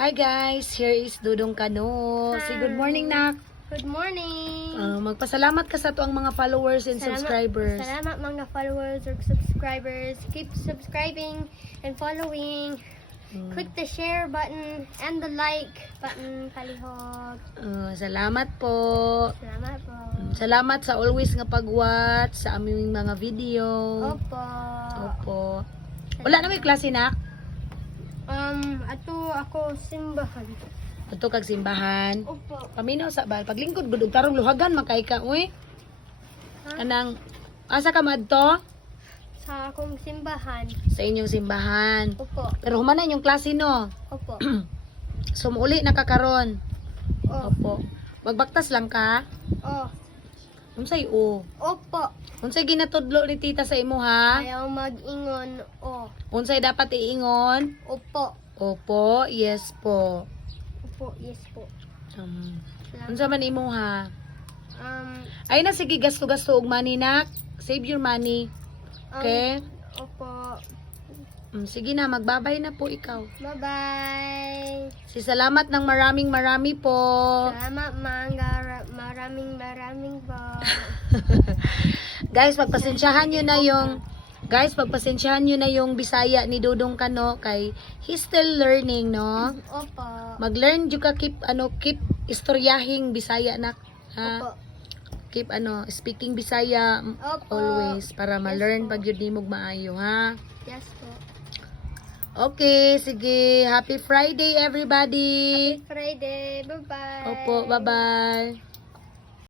Hi guys, here is Dudong Kano. Say good morning, nak. Good morning. Magpasalamat ka sa tuang mga followers and subscribers. Salamat mga followers or subscribers. Keep subscribing and following. Click the share button and the like button, kalihog. Salamat po. Salamat po. Salamat sa always nga pag-watch sa aming mga video. Opo. Opo. Wala na may klase, nak? Ato ako simbahan. Ato kag simbahan. Opo. Paminaw sa bal. Paglingkod gud og tarong luhagan makay ka, uy. Kanang asa ka madto? Sa akong simbahan. Sa inyong simbahan. Opo. Pero human na inyong klase, no? Opo. So muuli na ka karon. Oh. Opo. Magbaktas lang ka. Oh. Unsay o? Opo. Unsay ginatudlo ni tita sa imo, ha? Ayaw mag-ingon. Oh. Unsay dapat iingon? Opo. Opo, yes po. Opo. Yes po. Unsa man imo, ha? Um, Ay na sige, gasto-gasto og money, nak. Save your money. Okay? Opo. Sige na, magbabay na po ikaw. Bye-bye. Salamat ng marami po. Salamat mga maraming po. Guys, pagpasensyahan nyo na yung Bisaya ni Dudong Kano kay he's still learning, no? Opo. Mag-learn jud ka keep istoryahing Bisaya, nak. Ha? Opo. Keep speaking Bisaya Opo. always para Yes ma-learn po. pag yun nimog maayo, ha? Yes po. Okay, sige. Happy Friday, everybody. Friday. Bye-bye. Opo, bye-bye.